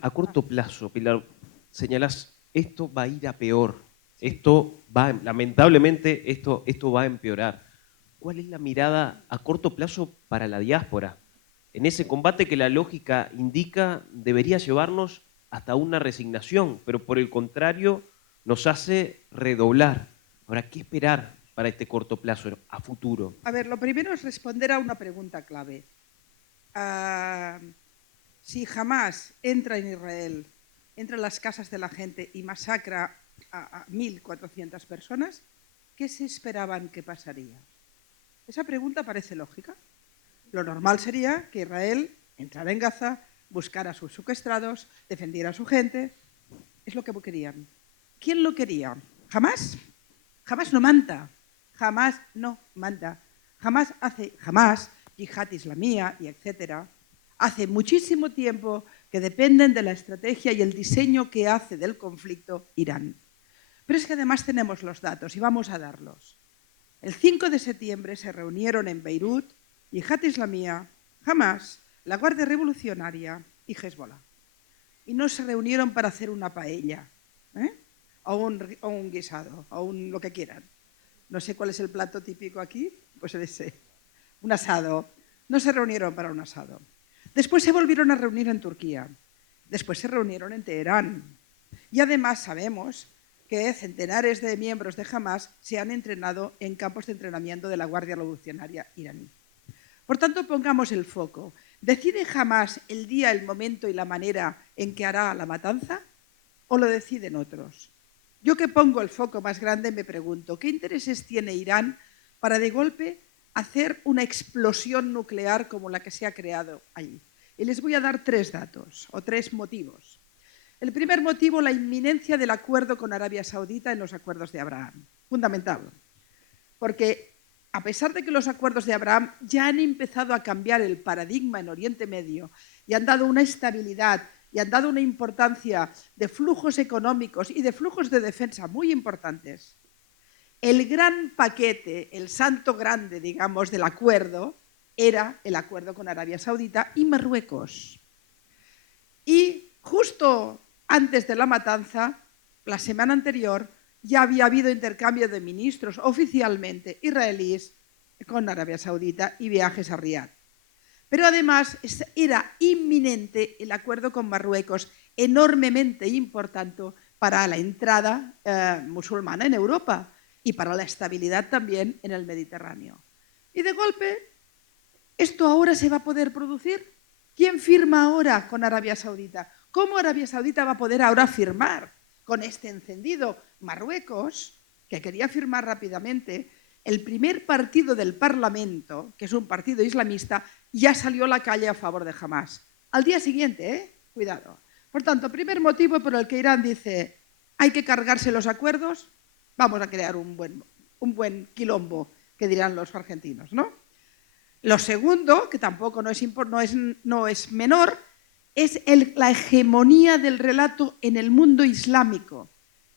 A corto plazo, Pilar, señalás, esto va a ir a peor, esto va, lamentablemente, esto va a empeorar. ¿Cuál es la mirada a corto plazo para la diáspora? En ese combate que la lógica indica debería llevarnos hasta una resignación, pero por el contrario nos hace redoblar. Ahora, ¿qué esperar para este corto plazo, a futuro? A ver, lo primero es responder a una pregunta clave. Si Hamás entra en Israel, entra en las casas de la gente y masacra a 1.400 personas, ¿qué se esperaban que pasaría? Esa pregunta parece lógica. Lo normal sería que Israel entrara en Gaza, buscara a sus secuestrados, defendiera a su gente. Es lo que querían. ¿Quién lo quería? ¿Hamás? Hamás no manda. Hamás no manda. Hamás, Yihad Islamía y etcétera, hace muchísimo tiempo que dependen de la estrategia y el diseño que hace del conflicto Irán. Pero es que además tenemos los datos y vamos a darlos. El 5 de septiembre se reunieron en Beirut Yihad Islamía, Hamás, la Guardia Revolucionaria y Hezbollah. Y no se reunieron para hacer una paella, o un guisado, o lo que quieran. No sé cuál es el plato típico aquí, pues ese, un asado. No se reunieron para un asado. Después se volvieron a reunir en Turquía. Después se reunieron en Teherán. Y además sabemos que centenares de miembros de Hamás se han entrenado en campos de entrenamiento de la Guardia Revolucionaria iraní. Por tanto, pongamos el foco. ¿Decide Hamás el día, el momento y la manera en que hará la matanza? ¿O lo deciden otros? Yo que pongo el foco más grande me pregunto, ¿qué intereses tiene Irán para de golpe hacer una explosión nuclear como la que se ha creado allí? Y les voy a dar 3 datos o 3 motivos. El primer motivo, la inminencia del acuerdo con Arabia Saudita en los acuerdos de Abraham. Fundamental. Porque a pesar de que los acuerdos de Abraham ya han empezado a cambiar el paradigma en Oriente Medio y han dado una estabilidad y han dado una importancia de flujos económicos y de flujos de defensa muy importantes, el gran paquete, el santo grande, digamos, del acuerdo era el acuerdo con Arabia Saudita y Marruecos. Y justo antes de la matanza, la semana anterior, ya había habido intercambio de ministros oficialmente israelíes con Arabia Saudita y viajes a Riad. Pero además era inminente el acuerdo con Marruecos, enormemente importante para la entrada musulmana en Europa y para la estabilidad también en el Mediterráneo. Y de golpe, ¿esto ahora se va a poder producir? ¿Quién firma ahora con Arabia Saudita? ¿Cómo Arabia Saudita va a poder ahora firmar con este encendido? Marruecos, que quería firmar rápidamente, el primer partido del Parlamento, que es un partido islamista, ya salió a la calle a favor de Hamás. Al día siguiente, cuidado. Por tanto, primer motivo por el que Irán dice hay que cargarse los acuerdos, vamos a crear un buen quilombo, que dirán los argentinos, ¿no? Lo segundo, que tampoco no es menor, es la hegemonía del relato en el mundo islámico.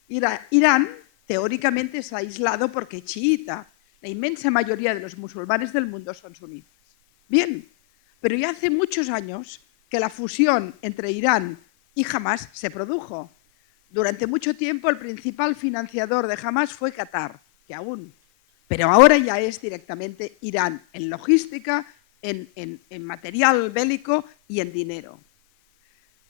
Irán, teóricamente, es aislado porque es chiita. La inmensa mayoría de los musulmanes del mundo son sunitas. Bien, pero ya hace muchos años que la fusión entre Irán y Hamás se produjo. Durante mucho tiempo el principal financiador de Hamás fue Qatar, que aún, pero ahora ya es directamente Irán, en logística, en material bélico y en dinero.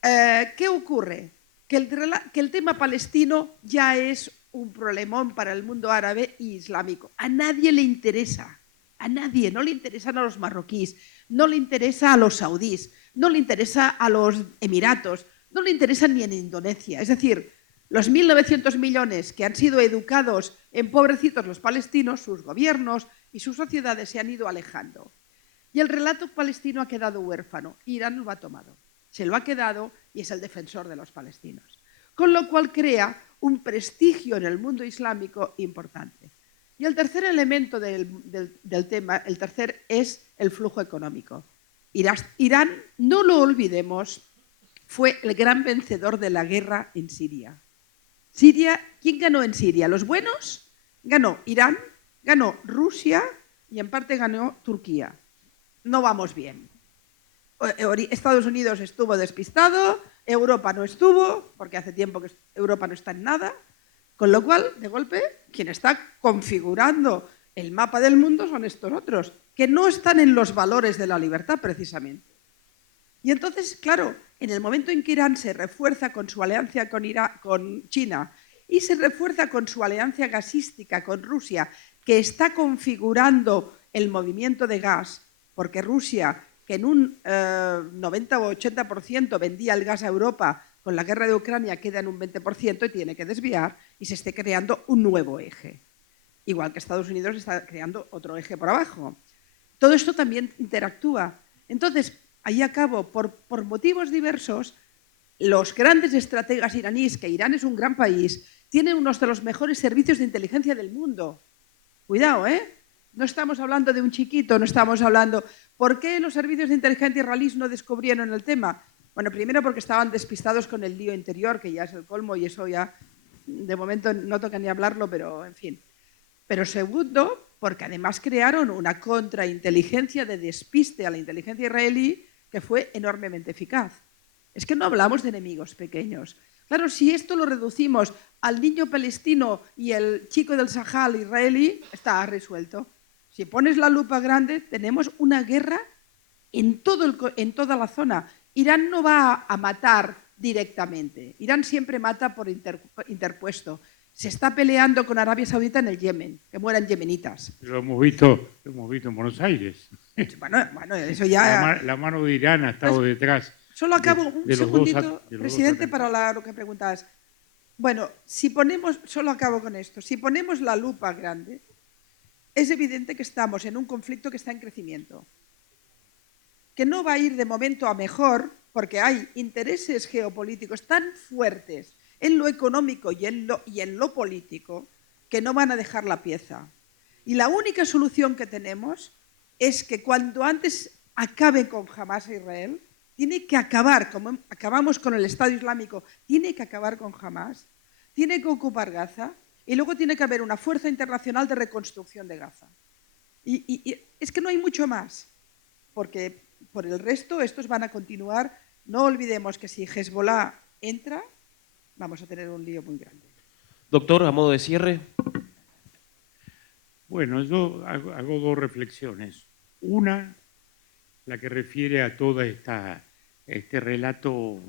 ¿Qué ocurre? que el tema palestino ya es un problemón para el mundo árabe y islámico. A nadie le interesa, a nadie, no le interesan a los marroquíes, no le interesa a los saudíes, no le interesa a los Emiratos, no le interesa ni en Indonesia. Es decir, los 1.900 millones que han sido educados en pobrecitos los palestinos, sus gobiernos y sus sociedades se han ido alejando. Y el relato palestino ha quedado huérfano. Irán lo ha tomado. Se lo ha quedado y es el defensor de los palestinos. Con lo cual crea un prestigio en el mundo islámico importante. Y el tercer elemento del tema, el tercer, es el flujo económico. Irán, no lo olvidemos, fue el gran vencedor de la guerra en Siria. Siria, ¿quién ganó en Siria? ¿Los buenos? Ganó Irán, ganó Rusia y en parte ganó Turquía. No vamos bien. Estados Unidos estuvo despistado, Europa no estuvo, porque hace tiempo que Europa no está en nada, con lo cual, de golpe, quien está configurando el mapa del mundo son estos otros, que no están en los valores de la libertad, precisamente. Y entonces, claro, en el momento en que Irán se refuerza con su alianza con China y se refuerza con su alianza gasística con Rusia, que está configurando el movimiento de gas, porque Rusia, que en un 90 o 80% vendía el gas a Europa, con la guerra de Ucrania queda en un 20% y tiene que desviar y se esté creando un nuevo eje. Igual que Estados Unidos está creando otro eje por abajo. Todo esto también interactúa. Entonces, ahí acabo, por motivos diversos, los grandes estrategas iraníes, que Irán es un gran país, tienen uno de los mejores servicios de inteligencia del mundo. Cuidado, ¿eh? No estamos hablando de un chiquito, no estamos hablando... ¿Por qué los servicios de inteligencia israelíes no descubrieron el tema? Bueno, primero porque estaban despistados con el lío interior, que ya es el colmo y eso ya, de momento no toca ni hablarlo, pero en fin. Pero segundo, porque además crearon una contrainteligencia de despiste a la inteligencia israelí que fue enormemente eficaz. Es que no hablamos de enemigos pequeños. Claro, si esto lo reducimos al niño palestino y el chico del Sahel israelí, está resuelto. Si pones la lupa grande, tenemos una guerra en toda la zona. Irán no va a matar directamente. Irán siempre mata por interpuesto. Se está peleando con Arabia Saudita en el Yemen, que mueran yemenitas. Lo hemos visto en Buenos Aires. Bueno, eso ya... La mano de Irán ha estado detrás. Solo acabo un segundito, presidente, para lo que preguntabas. Bueno, solo acabo con esto. Si ponemos la lupa grande, es evidente que estamos en un conflicto que está en crecimiento, que no va a ir de momento a mejor, porque hay intereses geopolíticos tan fuertes en lo económico y en lo político que no van a dejar la pieza. Y la única solución que tenemos es que cuanto antes acabe con Hamás e Israel, tiene que acabar, como acabamos con el Estado Islámico, tiene que acabar con Hamás, tiene que ocupar Gaza y luego tiene que haber una fuerza internacional de reconstrucción de Gaza. Y es que no hay mucho más, porque por el resto estos van a continuar. No olvidemos que si Hezbollah entra, vamos a tener un lío muy grande. Doctor, a modo de cierre. Bueno, yo hago dos reflexiones. Una, la que refiere a todo este relato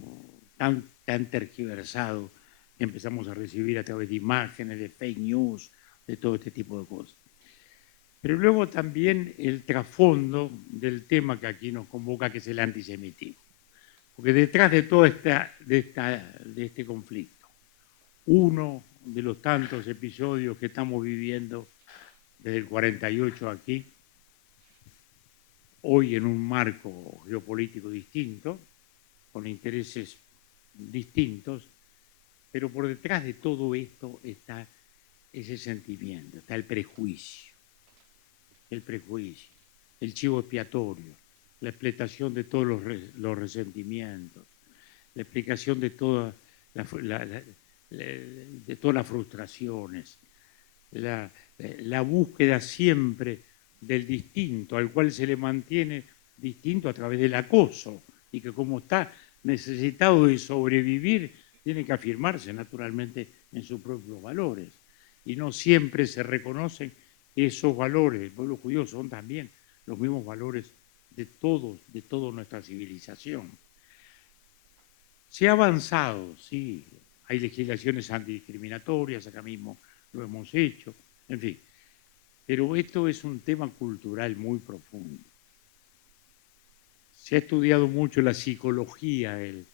tan tergiversado que empezamos a recibir a través de imágenes, de fake news, de todo este tipo de cosas. Pero luego también el trasfondo del tema que aquí nos convoca, que es el antisemitismo. Porque detrás de todo de este conflicto, uno de los tantos episodios que estamos viviendo desde el 48 aquí, hoy en un marco geopolítico distinto, con intereses distintos, pero por detrás de todo esto está ese sentimiento, está el prejuicio, el chivo expiatorio, la explotación de todos los resentimientos, la explicación de todas las frustraciones, la búsqueda siempre del distinto, al cual se le mantiene distinto a través del acoso, y que como está necesitado de sobrevivir, tiene que afirmarse naturalmente en sus propios valores. Y no siempre se reconocen esos valores del pueblo judío, son también los mismos valores de toda nuestra civilización. Se ha avanzado, sí, hay legislaciones antidiscriminatorias, acá mismo lo hemos hecho, en fin, pero esto es un tema cultural muy profundo. Se ha estudiado mucho la psicología del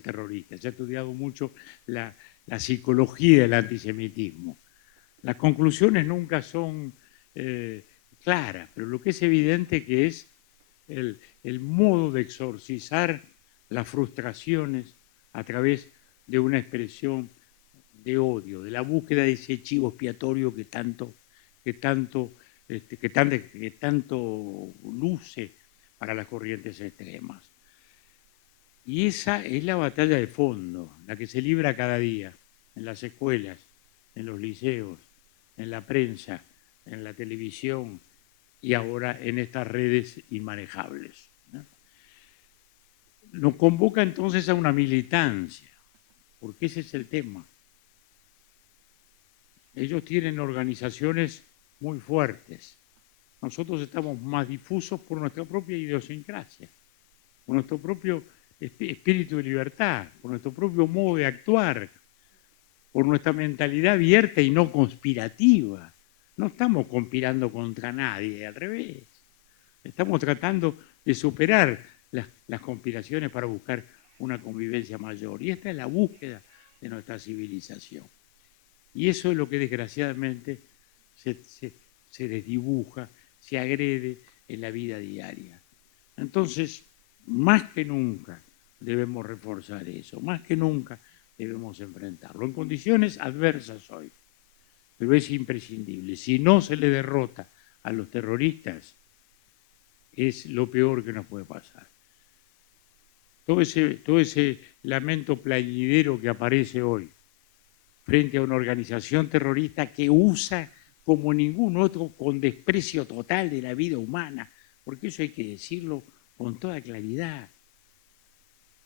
terrorista, se ha estudiado mucho la psicología del antisemitismo. Las conclusiones nunca son claras, pero lo que es evidente que es el modo de exorcizar las frustraciones a través de una expresión de odio, de la búsqueda de ese chivo expiatorio que tanto luce para las corrientes extremas. Y esa es la batalla de fondo, la que se libra cada día, en las escuelas, en los liceos, en la prensa, en la televisión y ahora en estas redes inmanejables, ¿no? Nos convoca entonces a una militancia, porque ese es el tema. Ellos tienen organizaciones muy fuertes. Nosotros estamos más difusos por nuestra propia idiosincrasia, por nuestro propio espíritu de libertad, por nuestro propio modo de actuar, por nuestra mentalidad abierta y no conspirativa. No estamos conspirando contra nadie, al revés. Estamos tratando de superar las conspiraciones para buscar una convivencia mayor. Y esta es la búsqueda de nuestra civilización. Y eso es lo que desgraciadamente se desdibuja, se agrede en la vida diaria. Entonces, más que nunca debemos reforzar eso, más que nunca debemos enfrentarlo, en condiciones adversas hoy, pero es imprescindible. Si no se le derrota a los terroristas, es lo peor que nos puede pasar. Todo ese lamento plañidero que aparece hoy frente a una organización terrorista que usa como ningún otro, con desprecio total de la vida humana, porque eso hay que decirlo con toda claridad.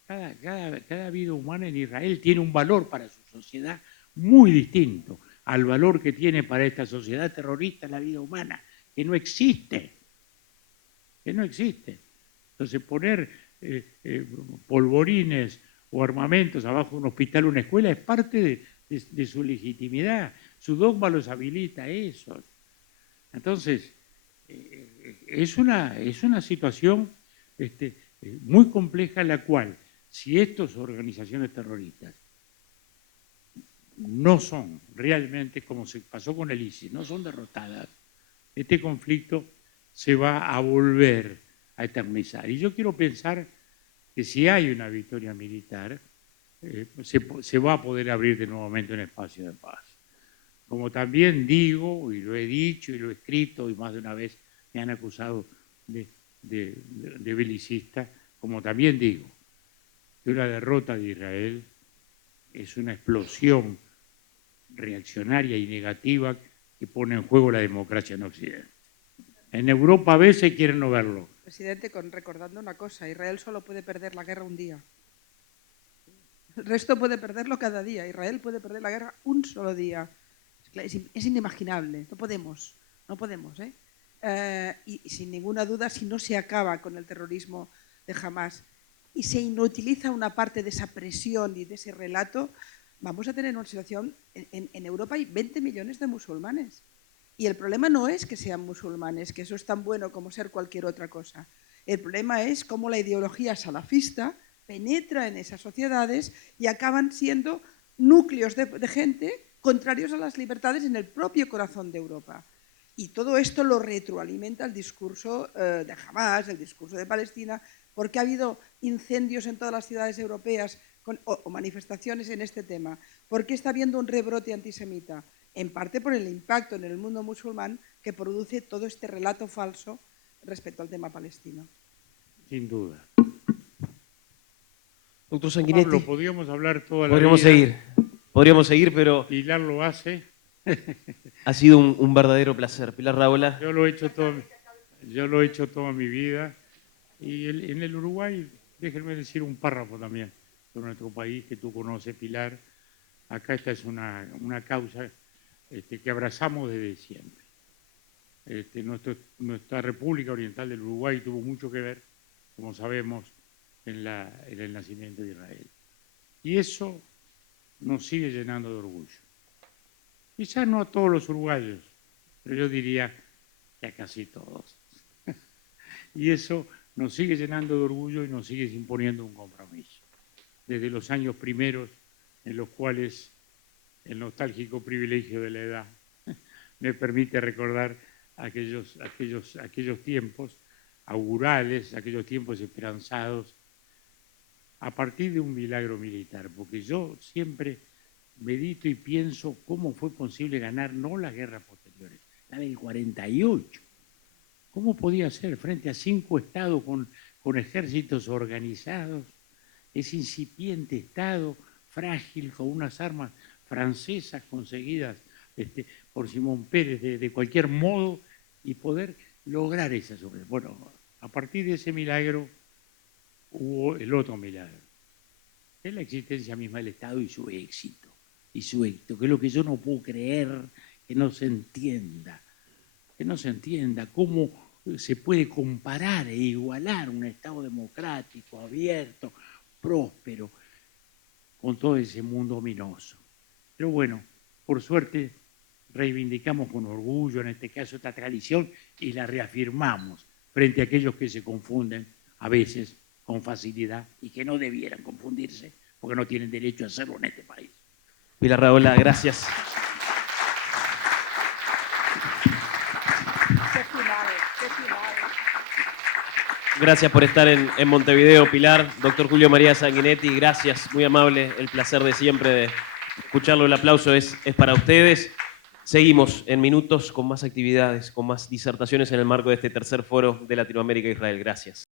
Cada vida humana en Israel tiene un valor para su sociedad muy distinto al valor que tiene para esta sociedad terrorista la vida humana, que no existe. Entonces poner polvorines o armamentos abajo de un hospital o una escuela es parte de su legitimidad. Su dogma los habilita a eso. Entonces, es una situación muy compleja en la cual, si estas organizaciones terroristas no son realmente, como se pasó con el ISIS, no son derrotadas, este conflicto se va a volver a eternizar. Y yo quiero pensar que si hay una victoria militar, se va a poder abrir de nuevamente un espacio de paz. Como también digo, y lo he dicho y lo he escrito, y más de una vez me han acusado de belicista, como también digo, que una derrota de Israel es una explosión reaccionaria y negativa que pone en juego la democracia en Occidente. En Europa a veces quieren no verlo. Presidente, recordando una cosa, Israel solo puede perder la guerra un día. El resto puede perderlo cada día. Israel puede perder la guerra un solo día. Es inimaginable. No podemos. Y sin ninguna duda, si no se acaba con el terrorismo de Hamás y se inutiliza una parte de esa presión y de ese relato, vamos a tener una situación. En Europa hay 20 millones de musulmanes. Y el problema no es que sean musulmanes, que eso es tan bueno como ser cualquier otra cosa. El problema es cómo la ideología salafista penetra en esas sociedades y acaban siendo núcleos de gente contrarios a las libertades en el propio corazón de Europa. Y todo esto lo retroalimenta el discurso de Hamás, el discurso de Palestina, porque ha habido incendios en todas las ciudades europeas o manifestaciones en este tema, porque está habiendo un rebrote antisemita, en parte por el impacto en el mundo musulmán que produce todo este relato falso respecto al tema palestino. Sin duda. Doctor Sanguinetti, Pablo, podríamos hablar toda la vida. Podríamos seguir, pero Pilar lo hace. ha sido un verdadero placer. Pilar Rahola. Yo lo he hecho toda mi vida. Y en el Uruguay, déjenme decir un párrafo también sobre nuestro país que tú conoces, Pilar. Acá esta es una causa que abrazamos desde siempre. Nuestra República Oriental del Uruguay tuvo mucho que ver, como sabemos, en el nacimiento de Israel. Y eso nos sigue llenando de orgullo. Quizás no a todos los uruguayos, pero yo diría que a casi todos. Y eso nos sigue llenando de orgullo y nos sigue imponiendo un compromiso. Desde los años primeros en los cuales el nostálgico privilegio de la edad me permite recordar aquellos tiempos augurales, aquellos tiempos esperanzados, a partir de un milagro militar, porque yo siempre medito y pienso cómo fue posible ganar no las guerras posteriores, la del 48. ¿Cómo podía ser frente a 5 estados con ejércitos organizados, ese incipiente estado frágil con unas armas francesas conseguidas por Simón Pérez de cualquier modo y poder lograr esa soberanía? Bueno, a partir de ese milagro hubo el otro milagro, es la existencia misma del Estado y su éxito, que es lo que yo no puedo creer que no se entienda cómo se puede comparar e igualar un Estado democrático, abierto, próspero, con todo ese mundo ominoso. Pero bueno, por suerte reivindicamos con orgullo, en este caso, esta tradición y la reafirmamos frente a aquellos que se confunden a veces con facilidad y que no debieran confundirse porque no tienen derecho a hacerlo en este país. Pilar Rahola, gracias. Qué final. Gracias por estar en Montevideo, Pilar. Doctor Julio María Sanguinetti, gracias, muy amable, el placer de siempre de escucharlo. El aplauso es para ustedes. Seguimos en minutos con más actividades, con más disertaciones en el marco de este tercer foro de Latinoamérica e Israel. Gracias.